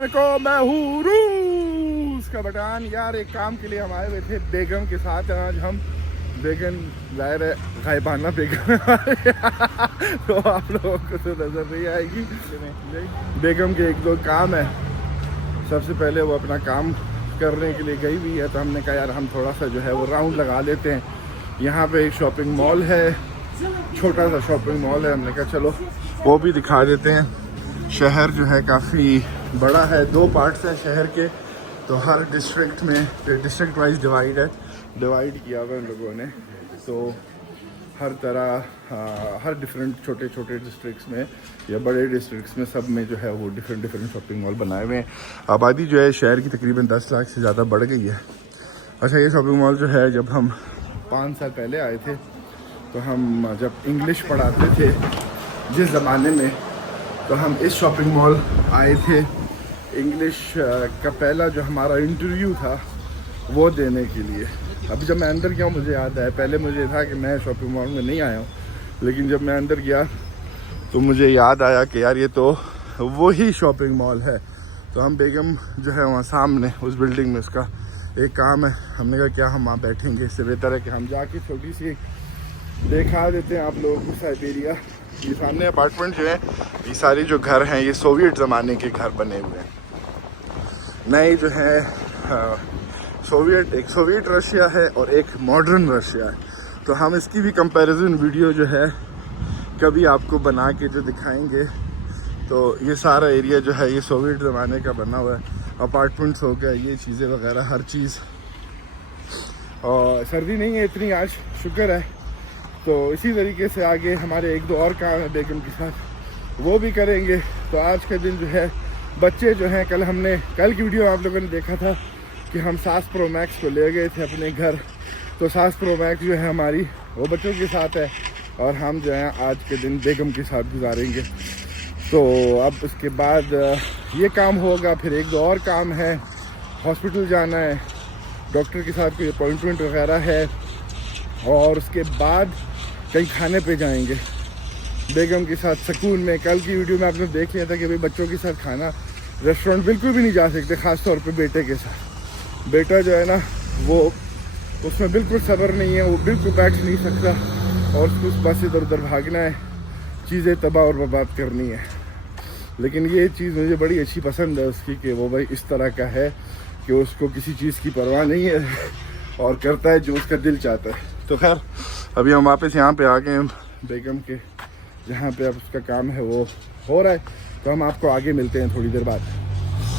को मैं हूँ रूस का बटान। यार एक काम के लिए हम आए हुए थे बेगम के साथ। आज हम बेगम जाहिर है गायबाना बेगम तो आप लोगों को तो नजर नहीं आएगी। बेगम के एक दो काम है। सबसे पहले वो अपना काम करने के लिए गई हुई है, तो हमने कहा यार हम थोड़ा सा जो है वो राउंड लगा लेते हैं। यहाँ पे एक शॉपिंग मॉल है, छोटा सा शॉपिंग मॉल है। हमने कहा चलो वो भी दिखा देते हैं। शहर जो है काफ़ी बड़ा है, दो पार्ट्स हैं शहर के, तो हर डिस्ट्रिक्ट में डिस्ट्रिक्ट वाइज डिवाइड किया हुआ है उन लोगों ने। तो हर तरह हर डिफरेंट छोटे छोटे डिस्ट्रिक्ट्स में या बड़े डिस्ट्रिक्ट्स में सब में जो है वो डिफरेंट शॉपिंग मॉल बनाए हुए हैं। आबादी जो है शहर की तकरीबन 10 लाख से ज़्यादा बढ़ गई है। अच्छा, ये शॉपिंग मॉल जो है जब हम 5 साल पहले आए थे, तो हम जब इंग्लिश पढ़ाते थे जिस ज़माने में, तो हम इस शॉपिंग मॉल आए थे। इंग्लिश का पहला जो हमारा इंटरव्यू था वो देने के लिए। अभी जब मैं अंदर गया मुझे याद आया, पहले मुझे था कि मैं शॉपिंग मॉल में नहीं आया हूँ, लेकिन जब मैं अंदर गया तो मुझे याद आया कि यार ये तो वही शॉपिंग मॉल है। तो हम बेगम जो है वहाँ सामने उस बिल्डिंग में, उसका एक काम है। हमने कहा क्या हम वहाँ बैठेंगे, इससे बेहतर है कि हम जाके छोटी सी दिखा देते हैं आप लोगों को साइबेरिया। ये सामने अपार्टमेंट जो है, ये सारे जो घर हैं ये सोवियत ज़माने के घर बने हुए हैं। नए जो है एक सोवियत रशिया है और एक मॉडर्न रशिया है। तो हम इसकी भी कंपैरिजन वीडियो जो है कभी आपको बना के जो दिखाएंगे। तो ये सारा एरिया जो है ये सोवियत ज़माने का बना हुआ है। अपार्टमेंट्स हो गया, ये चीज़ें वगैरह हर चीज़। और सर्दी नहीं है इतनी आज, शुक्र है। तो इसी तरीके से आगे हमारे एक दो और काम है बेगम के साथ, वो भी करेंगे। तो आज का दिन जो है, बच्चे जो हैं, कल की वीडियो आप लोगों ने देखा था कि हम सास प्रो मैक्स को ले गए थे अपने घर। तो सास प्रो मैक्स जो है हमारी वो बच्चों के साथ है, और हम जो हैं आज के दिन बेगम के साथ गुजारेंगे। तो अब उसके बाद ये काम होगा, फिर एक दो और काम है, हॉस्पिटल जाना है, डॉक्टर के साथ कोई अपॉइंटमेंट वगैरह है, और उसके बाद कहीं खाने पे जाएंगे बेगम के साथ सुकून में। कल की वीडियो में आपने देख लिया था कि भाई बच्चों के साथ खाना रेस्टोरेंट बिल्कुल भी नहीं जा सकते, ख़ास तौर पे बेटे के साथ। बेटा जो है ना वो, उसमें बिल्कुल सब्र नहीं है, वो बिल्कुल बैठ नहीं सकता, और उसको बस इधर उधर भागना है, चीज़ें तबाह और बर्बाद करनी है। लेकिन ये चीज़ मुझे बड़ी अच्छी पसंद है उसकी, कि वो भाई इस तरह का है कि उसको किसी चीज़ की परवाह नहीं है और करता है जो उसका दिल चाहता है। तो खैर अभी हम वापस यहाँ पे आ गए हैं बेगम के, जहाँ पे अब उसका काम है वो हो रहा है। तो हम आपको आगे मिलते हैं थोड़ी देर बाद।